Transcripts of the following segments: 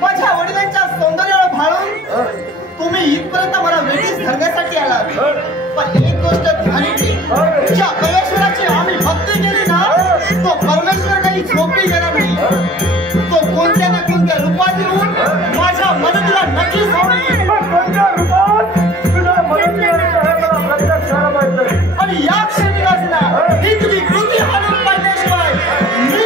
माझ्या वडिलांच्या सौंदर्याला भाळून तुम्ही इथपर्यंत मला वेळीच धरण्यासाठी आलात. पण एक गोष्ट ध्यानी ठेवा, ज्या परमेश्वराची आम्ही भक्ती केली ना, तो परमेश्वर काही झोपी गेला नाही. तो कोणत्या ना कोणत्या रूपात येऊन माझ्या मदतीला नक्कीच होईल. आणि या क्षणी वाचना ही तुझी कृती हाणून पाडल्याशिवाय मी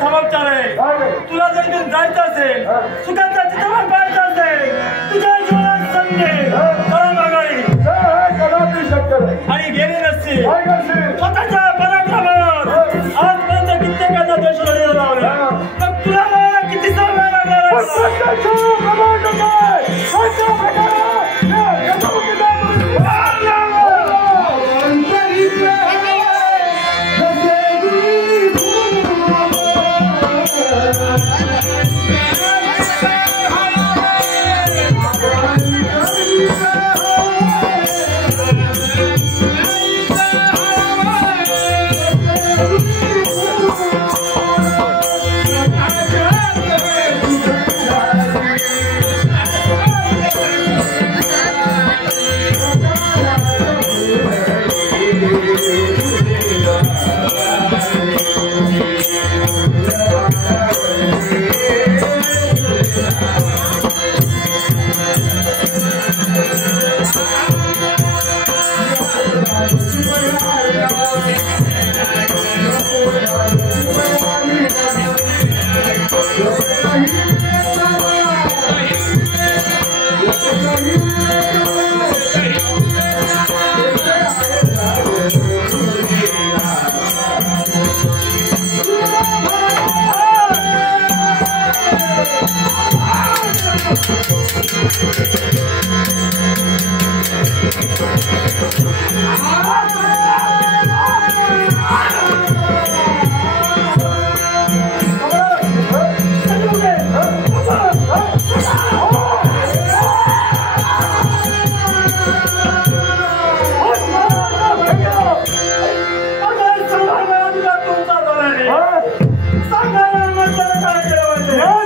समाचार आहे. तुला जर इथून जायचं असेल, सुखाचा चित्रपट पाहायचा असेल, तुझ्या जीवनात संधी मागावी आणि गेली नसती. स्वतःच्या पराक्रमावर आजपर्यंत कित्येकाचा देश लढलेला लावला. मग तुला किती समय लागणार?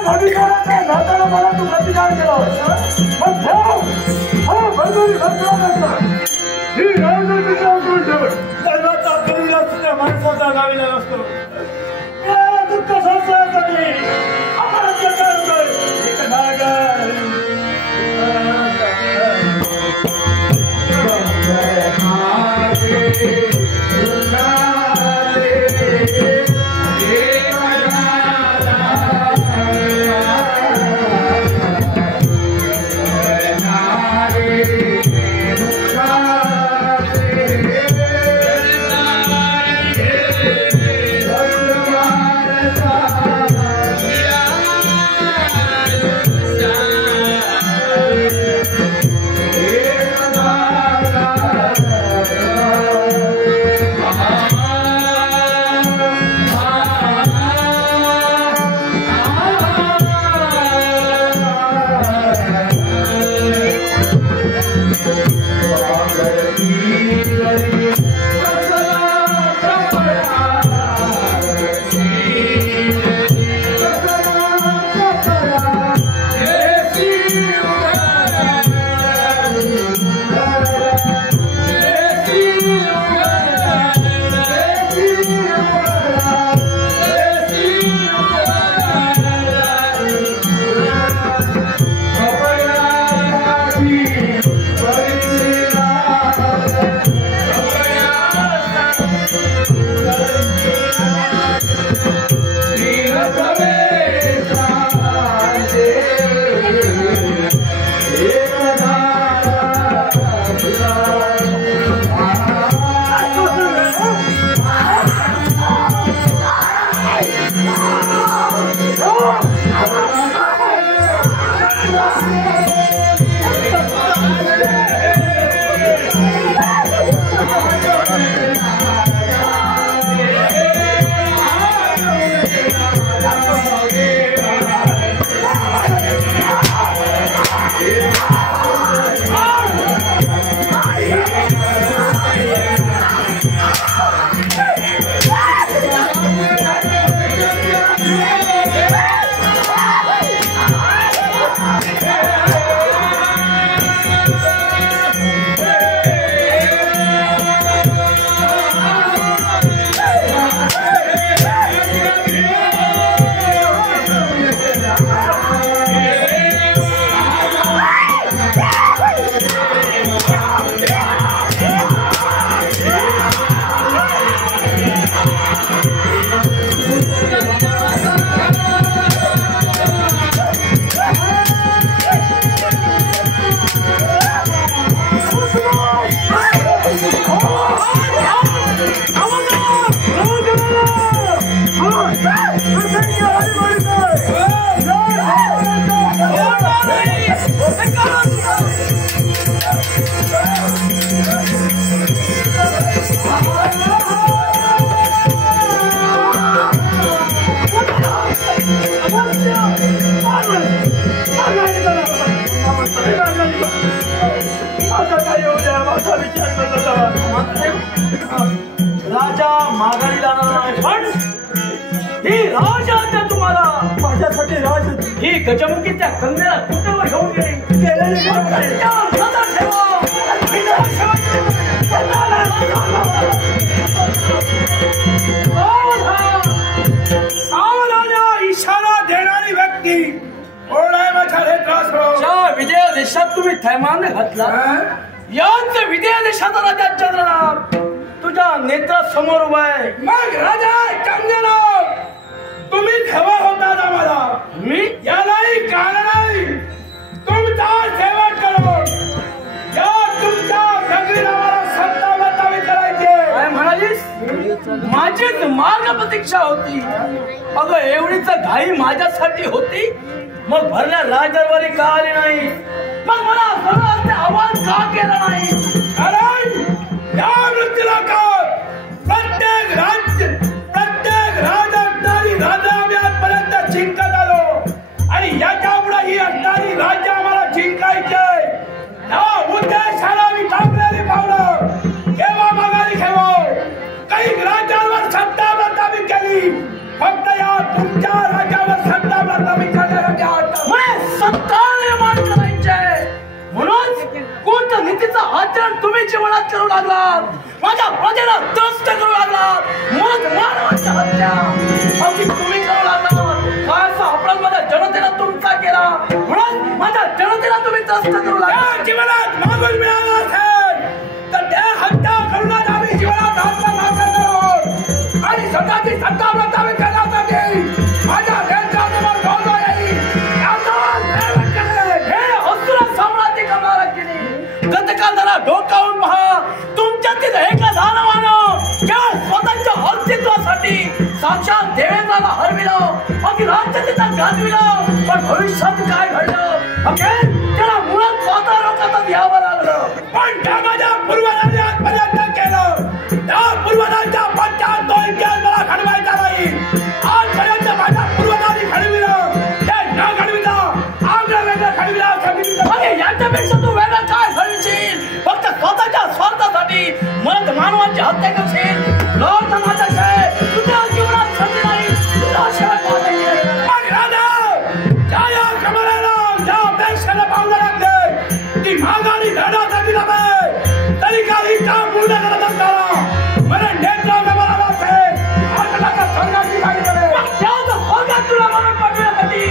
भविष्याच्या नात्याला मला तू प्रतिकार केला मग ही सर्वाचा करूला सुद्धा माणसाचा गावीला नसतो दुःख संसारासाठी आम्हाला राजा माघारी जाणार पण ही राजा तुम्हाला माझ्यासाठी राज ही गजमुखीच्या कंदेला कुठेवर घेऊन गेली इशारा देणारी व्यक्ती कोण आहे माझ्या क्षेत्रात विजय देशात तुम्ही थैमान घातला याच विजय देशाचा राजा चंद्रनाथ तुझ्या नेत्रासमोर उभा आहे मग राजा चंद्रनाथ तुम्ही ठेवा होता आम्हाला मी यालाही कारण नाही तुमचा शेवट करो या तुमच्या सगळी आम्हाला सत्ता बतावी करायची काय म्हणालीस माझीच मार्ग प्रतीक्षा होती अगं एवढीच घाई माझ्यासाठी होती मग भरल्या राजदरबारी का आली नाही मग मला सर्वांचे आवाज का केला नाही कारण या मृत्यूलोकात प्रत्येक राजधानी राजापर्यंत जिंकत आलो आणि याच्यापुढे ही असणारी राज्य आम्हाला जिंकायचे या उद्देशाला मी टाकलेली पावलं केव्हा माघारी घेऊ काही राज्यांवर सत्ता प्रस्थापित केली फक्त या तुमच्या राज्यावर सत्ता प्रस्थापित करण्यासाठी प्रजेला त्रस्त करू लागला, मग मानवाची हत्या अगदी तुम्ही करू लागला. काय असा अपराध माझ्या जनतेला तुमचा केला, म्हणून माझ्या जनतेला तुम्ही त्रस्त करू लागला. जीवनात मागून मिळाला असेल तर त्या हत्या करूनच आम्ही जीवनात आत्महत्या करू आणि स्वतःची सत्ता प्रस्थापित करण्यासाठी माझ्या देशासमोर गौरव येईल. हे असुर साम्राज्य करणारा केली गतकाळाला डोकावून पहा. तुमच्यातील एका दानवानं त्या स्वतःच्या अस्तित्वासाठी साक्षात देवेंद्राला हरविलं, अगदी राज्याचा गाजविलं. पण भविष्यात काय घडलं अखेर त्याला मुळात स्वतः रोखातच यावं लागलं. पण त्या माझ्या पूर्वजांनी आजपर्यंत केलं, त्या पूर्वजांच्या पश्चात तो इतिहास मला घडवायचा नाही. आजपर्यंत माझ्या पूर्वजांनी घडविलं, ते न घडविलं आग्रह वेगळं घडविलं. अरे याच्यापेक्षा तू वेगळं काय घडवशील? फक्त स्वतःच्या स्वार्थासाठी मत मानवाची हत्या करशील. लोक माझ्याशिवाय तुझ्या जीवनात संधी नाही, तुझा शेवट आणि राजा ज्या या कमळाला ज्या अपेक्षेला पावलं लागले ती माघारी घडण्यासाठी नव्हे तरी काही काम पूर्ण करत असताना मला नेत्राने मला असेल आपल्याला स्वर्गाची गाडी करे. त्याच स्वर्गात तुला मरण पाठवण्यासाठी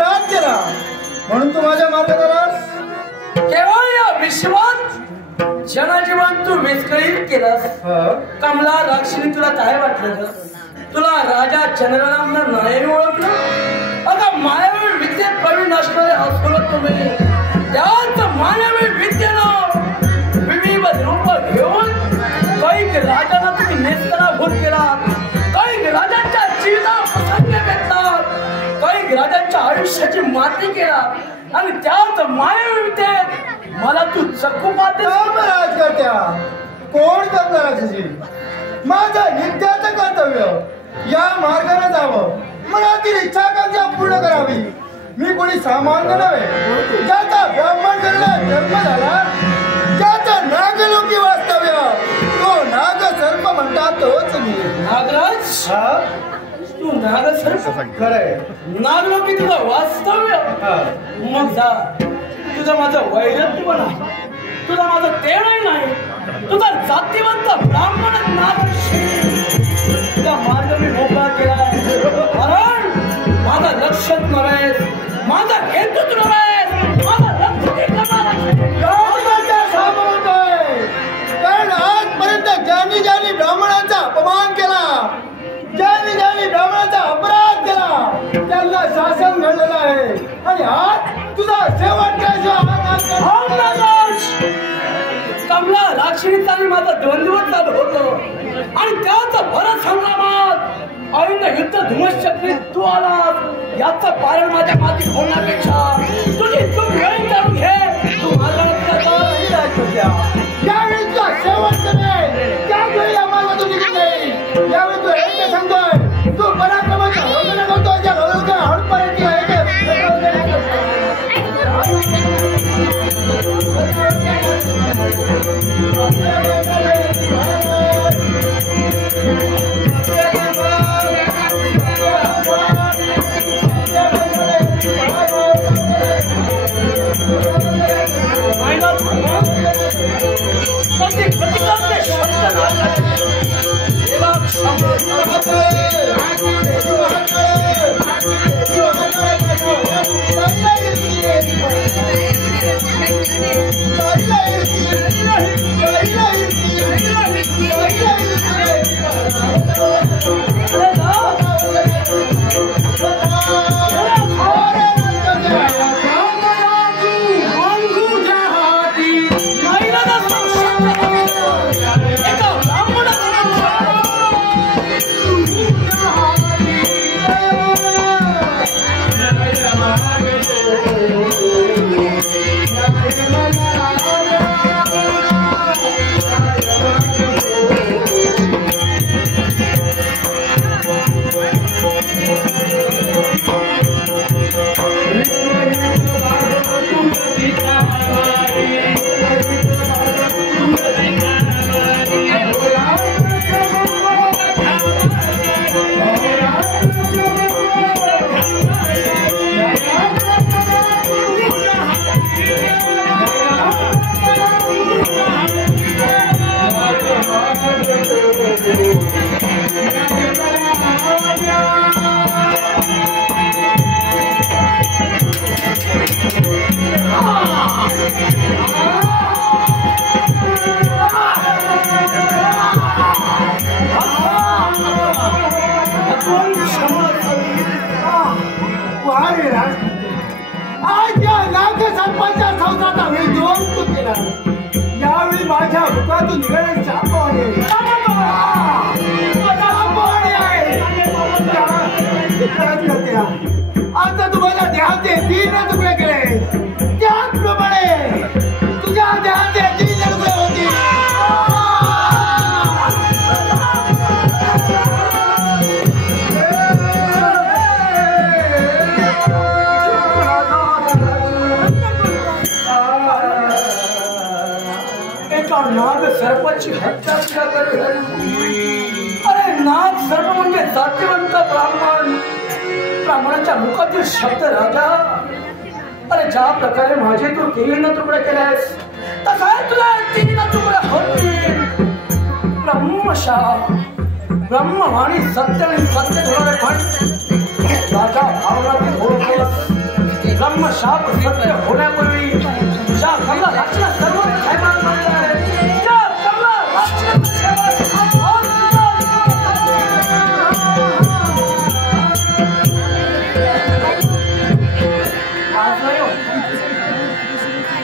राजा म्हणून तू माझ्या मार्गात केवळ या विश्वात जनजीवन तू विस्कळीत केलंस. कमला राक्षिणी तुला काय वाटलं? तुला राजा चंद्रनामना नाही ओळखलं? अगं मायावी विद्येत प्रवीण असणारे असुर तुम्ही, त्यात मायावी विद्येत काही राजांना तुम्ही नेस्ताना भूत केलात, काही राजांच्या जीविताला प्रसंग घेतलात, काही राजांच्या आयुष्याची माती केलात आणि त्यात मायावितेत मला तू चक्कू पाहते. राजकर्त्या कोण करणार राजाजी? माझं नित्याचं कर्तव्य या मार्गाने जावं, मनातील इच्छाकांक्षा पूर्ण करावी. मी कोणी सामान्य नव्हे, ज्याचा ब्राह्मण घराला जन्म झाला, ज्याचं नागलोकी वास्तव्य, तो नाग सर्प म्हणतात तोच मी. नागराज, तू नाग सर्प खरंय, नागलोकी तुझं वास्तव्य. मग जा, तुझं माझं वैरत्य बना, तुझा माझं तेढही नाही, तुझा जातीवंत ब्राह्मण नाग तुझा मार्ग मी मोकळा केला. कारण माझा लक्षात नव्हे, माझा हेतूच नव्हे, माझा कारण आजपर्यंत ज्यांनी ब्राह्मणांचा अपमान केला, ज्यांनी ब्राह्मणाचा अपराध केला, त्यांना शासन घडलेलं आहे. आणि आज तुझा शेवटच्या कमला राक्षणीचा माझा द्वंद्वत चालू होतो आणि त्याच भरत संग्रामात अहिंद युद्ध धुमश्चक्रीत तू आलास. याचं पारण माझ्या मातीत होण्यापेक्षा तुझी चूक वेळ जाणून घे. तू माझा ज्यावेळी तुझा शेवट करेल त्यावेळी आम्हाला तू निघत नाही. यावेळी तू एक सांगतोय, तू पराक्रमाचा वर्णन करतोय, ज्या लोकांना हडपडती आहे आता तुम्हाला देहाचे 3 तुकडे केले, त्याचप्रमाणे तुझ्या देहाचे 3 तुकडे होतील. एका नाग सर्पाची हत्या झाली. अरे नाग सर्प म्हणजे जातीवंत ब्राह्मण, ब्राह्मणाच्या मुखातील शब्द राजा. अरे ज्या प्रकारे माझे तू 3 तुकडे केलेस तसा तुला 3 तुकडे होतील. ब्रह्मशाह ब्रह्मवाणी सत्य आणि सत्य धोरणे म्हण राजा भावनातील ओळखस. ब्रह्मशाप सत्य होण्यापूर्वी ज्या कमला राक्षला सर्व थैमान मानले आहे, त्या कमला राक्षला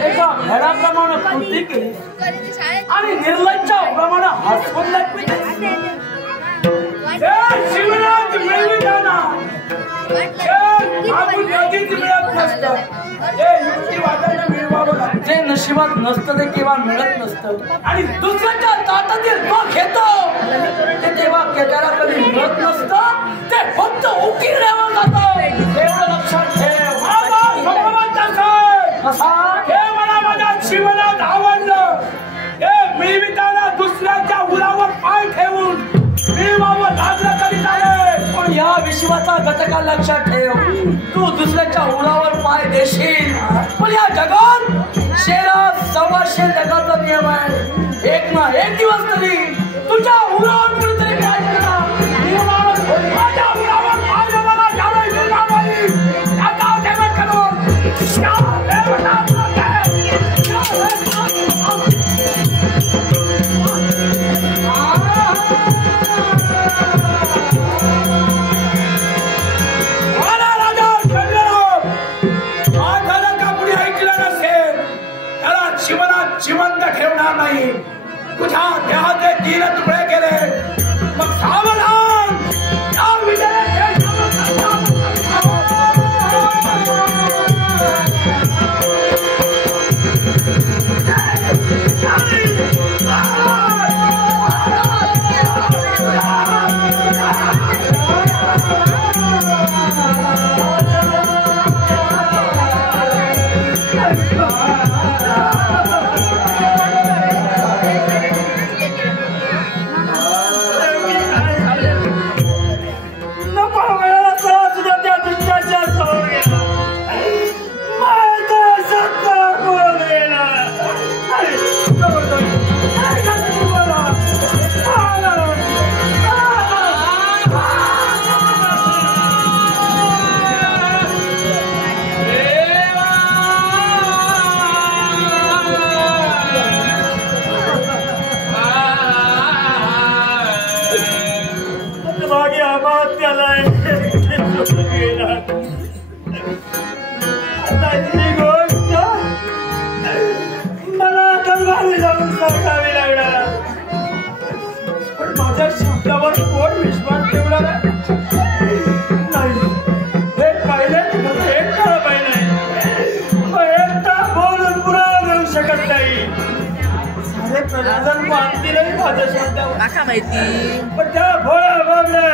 एका भेडाप्रमाणे कृती केली आणि निर्लज्ज प्रमाणे हसून शिवराज मिळविताना आपण कधीच मिळत नसतं. हे युक्तिवादाने मिळवावं लागतं. जे नशिबात नसतं ते केव्हा मिळत नसतं आणि दुसऱ्याच्या ताटातील तो घेतो ते तेव्हा केल्याला कधी मिळत नसतं. ते फक्त उकिरड्यावर जातं. एवढं लक्षात ठेव. हे मला माझ्या जीवनात आवडलं. हे मिळविताना दुसऱ्याच्या उरावर पाय ठेवून मिळवावं लागलं तरी चालेल, पण या विश्वाचा घटका लक्षात ठेव. तू दुसऱ्याच्या उरावर पाय देशील, पण या जगात शेरा सव्वाशे जगाचा नियम आहे. एक ना एक दिवस तरी तुझ्या उरावर कुठेतरी माझ्या उरावर पाय देवाला ज्यावेळी निर्माण होईल त्याचा देवत करून जिवंत ठेवणार नाही. तुझ्या देहाचे 3 तुकडे केले मग सावधान. माझ्या शब्दावर कोण विश्वास ठेवला नाही. हे पाहिलं एकटा पाहिलं एकटा बोलून पुरावा देऊ शकत नाही. सारे प्रजाजन मानतीलही माझ्या शब्दावर माहिती, पण त्या भोळ्या बाबड्या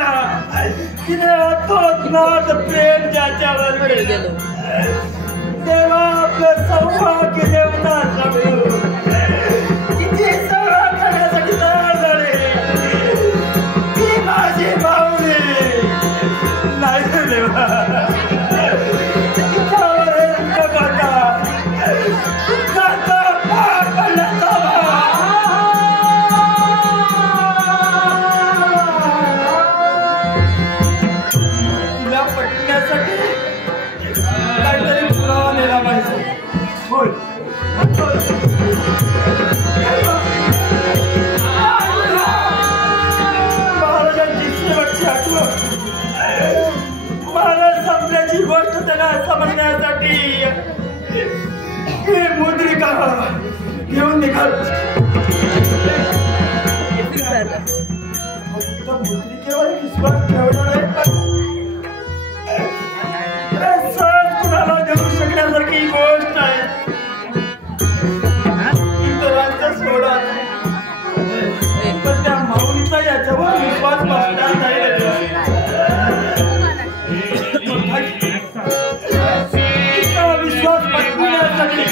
तिने हातोत नाद प्रेम ज्याच्यावर गेलो तेव्हा आपलं सौभाग्य देवना जगलो. तिची सेवा करण्यासाठी तयार झाले. ती माझी भावनी नाही देवा. तिच्यावर तिला पटण्यासाठी काहीतरी पुरावा नेला पाहिजे. बोल महाराजांची शेवटची आठवण. महाराज संपल्याची गोष्ट त्यांना समजण्यासाठी हे मुद्रिका घेऊन निघाल. फक्त मुद्रिकेवर विश्वास ठेवणार कुणाला देऊ शकण्यासारखी गोष्ट आहे. इतरांचा सोडा पण त्या माऊलीचा याच्यावर विश्वास बसणार नाही. विश्वास पटवण्यासाठी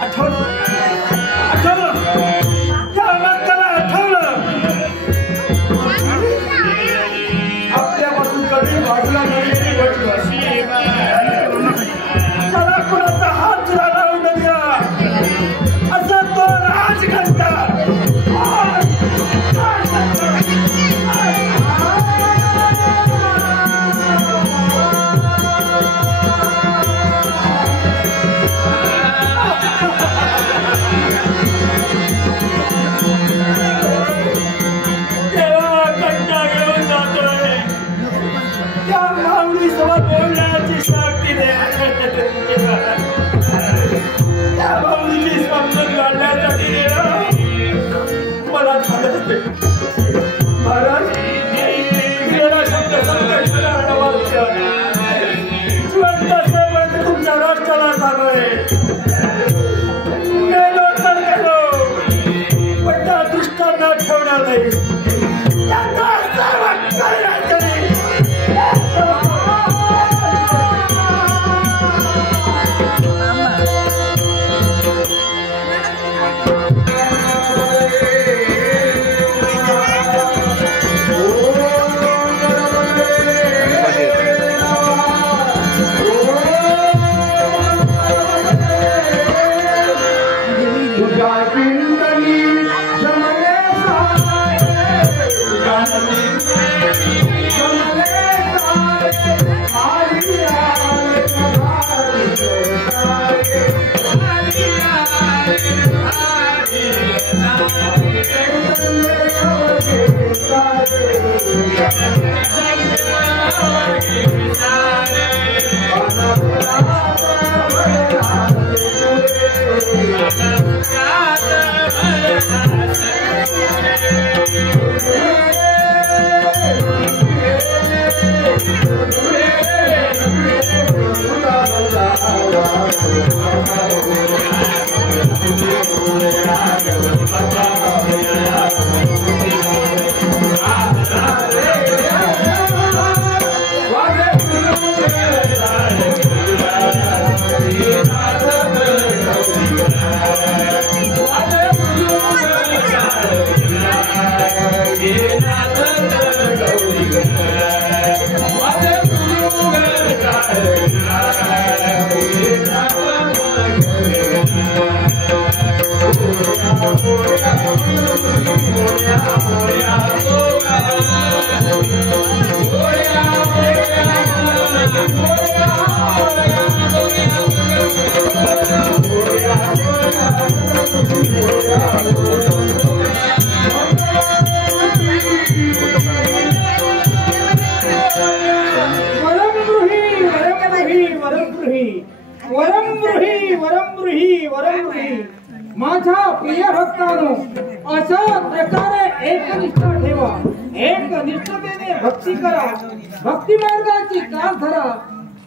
आठवलं आपल्यापासून कधी बाजूला गेलेली गोष्ट महाराज तुमच्या राष्ट्राला झालं आहे गेलो तर गेलो पण त्या दुष्टांना ठेवणार नाही माझ्या प्रिय भक्तांनो अशा प्रकारे एकनिष्ठा ठेवा एकनिष्ठतेने भक्ती करा भक्ती मार्गाची कास धरा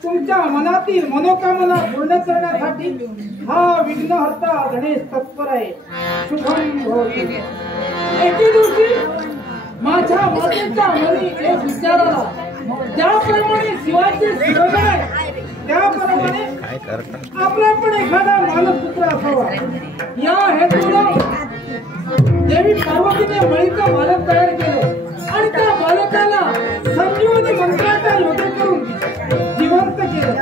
तुमच्या मनातील मनोकामना पूर्ण करण्यासाठी हा विघ्नहर्ता गणेश तत्पर आहे शुभम भवतु एके दिवशी माझ्या मातेच्या मनी एक विचार आला ज्याप्रमाणे शिवाचे शिरोमणी आहे त्याप्रमाणे आपला पण एखादा मानसपुत्र असावा या हेतूने देवी पार्वतीने मळीचं बालक तयार केलं आणि त्या बालकाला संजीवनी मंत्राचा योग करून जिवंत केलं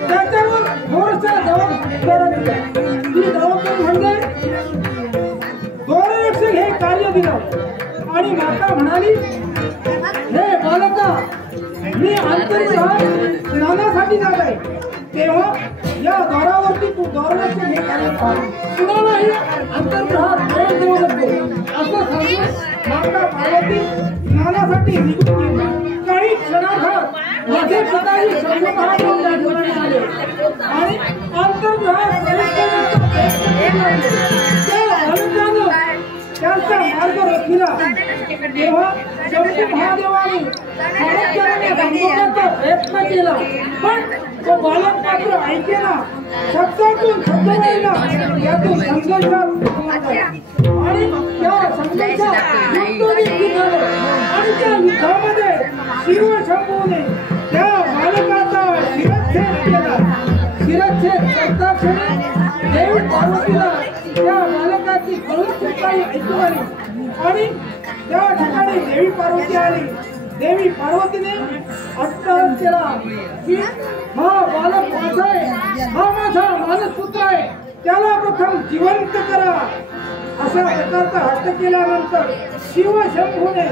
त्याच्यावर थोडसा जबाबदारी दिला ती जबाबदारी म्हणजे दोररक्षक हे कार्य दिलं आणि माता म्हणाली हे बालका मी अंतर्गृहात स्नानासाठी जात आहे तेव्हा या द्वारावरती तू दोररक्षक हे कार्य पाहा कुणालाही अंतर्गृहात प्रवेश देऊ नको असं सांगून माता पार्वती स्नानासाठी निघून गेली काही क्षणार्धात माझे पिताही शंभूमहादेव त्या ठिकाणी आले आणि अंतर्गृहात प्रवेश करण्याचा प्रयत्न करू लागले त्या बालकानं त्यांचा मार्ग रोखला तेव्हा शंभू महादेवाने सामर्थ्याने थांबवण्याचा प्रयत्न केला पण तो बालक मात्र ऐकेना शब्दातून शब्द राहिला यातून संघर्षात आणि त्या संघर्षात युद्ध झालं आणि त्या युद्धामध्ये शिव शंभूने त्या बालकाचा शिरच्छेद केला शिरच्छेद करता क्षणी देवी पार्वतीला त्या बालकाची कळून सुटकाही ऐकू आली आणि त्या ठिकाणी देवी पार्वती आली देवी पार्वतीने अट्टहास केला की हा बालक माझा आहे हा माझा मानसपुत्र आहे त्याला प्रथम जिवंत करा अशा प्रकारचा हट्ट केल्यानंतर शिव शंभूने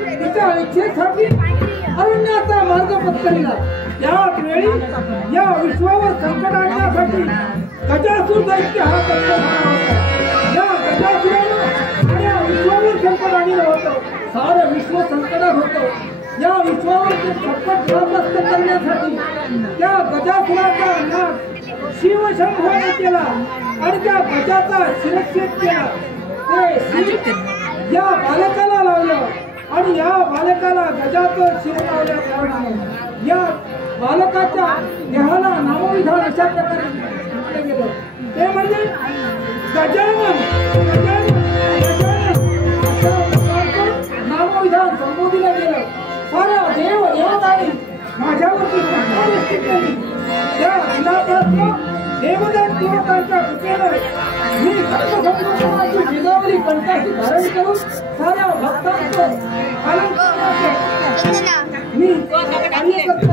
तिच्या इच्छेसाठी अरण्याचा मार्ग पत्करला त्याच वेळी या विश्वावर संकट आणण्यासाठी गजासुर दैत्य हा तत्पर होता या गजासुरानं या विश्वावर संकट आणलं होतं सारं विश्व संकटात होतं या विश्वावर ते संकट ग्रस्त करण्यासाठी त्या गजासुराचा नाश शिव शंभूने केला आणि त्या गजाचा शिरच्छेद केला ते या बालकाला लावलं आणि या बालकाला गजाचं शिव लावल्या कारणाने या बालकाच्या देहाला नामविधान अशा प्रकारे म्हटलं गेलं. ते म्हणजे गजानन अशा प्रकारचं नामविधान संबोधिलं गेलं. साऱ्या देव देवतांनी माझ्यावरती श्रद्धा व्यक्त केली. त्या दिनापासून देवदेव देवतांच्या कृपेने मी सत्संगोपनाची विजावली कंठाची धारण करून साऱ्या भक्तांचं पालन करण्याचे मी कार्य करतो.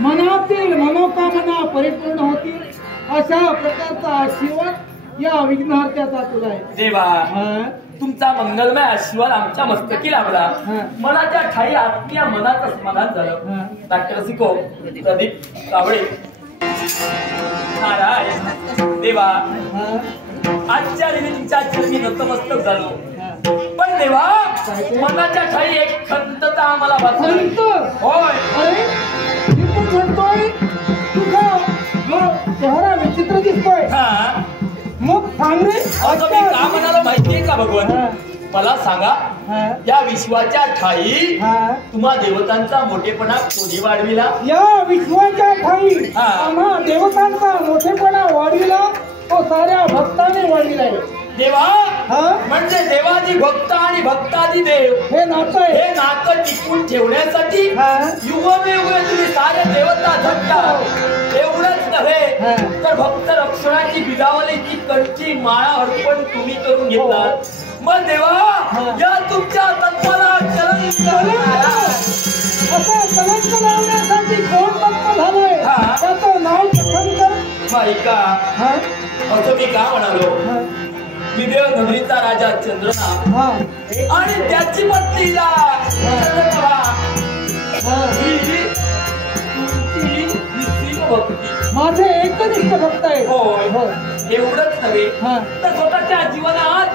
मनातील मनोकामना परिपूर्ण होतील अशा प्रकारचा आशीर्वाद या विघ्नहर्त्याचा तुला आहे. देवा तुमचा मंगलमय आशीर्वाद आमच्या मस्तकी लाभला. मनाच्या ठाई आत्मीय मनाचं समाधान झालं. डॉक्टर सिको प्रदीप कावळे नारायण देवा आजच्या दिनी तुमच्या चरणी नतमस्तक झालो. पण देवा मनाच्या ठाई एक खंतता आम्हाला भासली. होय म्हणतोय तुझा चेहरा विचित्र दिसतोय. मग सांग रे असं मी का म्हणालो माहितीये का भगवान? मला सांगा या विश्वाच्या ठाई तुम्हा देवतांचा मोठेपणा कोणी वाढविला? या विश्वाच्या ठाई आम्हा देवतांचा मोठेपणा वाढविला तो साऱ्या भक्ताने वाढविलाय. देवा म्हणजे देवादी भक्त आणि भक्तादी देव हे नातं आहे. हे नातं टिकून ठेवण्यासाठी युगोयुगे तुम्ही सारे देवता झटता. एवढंच नव्हे तर भक्त रक्षणाची बिजावलीची कंची माळा अर्पण तुम्ही करून घेतला. मग देवा या तुमच्या तत्वाला असं कलंक लावण्यासाठी कोण तत्व झालोय त्याचं नाव कथन कर. ऐका असं मी का म्हणालो? विदेव नगरीचा राजा चंद्रना आणि त्याची पत्नी माझे एकनिष्ठ भक्त आहे. एवढंच नव्हे तर स्वतःच्या जीवनात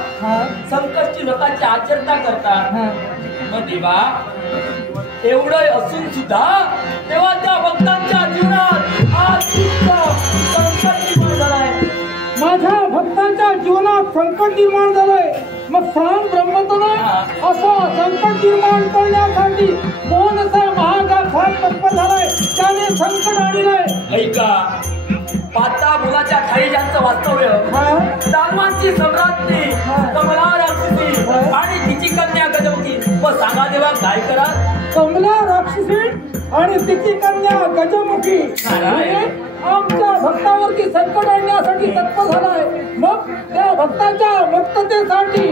संकटची लोकांची आचरणा करतात. मग देवा एवढं असून सुद्धा संकट निर्माण झालंय. मग सांग ब्रह्मतन असं संकट निर्माण करण्यासाठी कोण असा महागात तत्पर झालाय त्याने संकट आणलंय. ऐका पाता मुलाच्या ठाई ज्यांचं वास्तव्य दानवांची सम्राज्ञी कमला राक्षसी आणि तिची कन्या गजवती. व सांगा देवा काय करा. कमला राक्षसी आणि तिची कन्या गजमुखी आमच्या भक्तावरती संकट आणण्यासाठी तत्पर झालाय. मग त्या भक्ताच्या मुक्ततेसाठी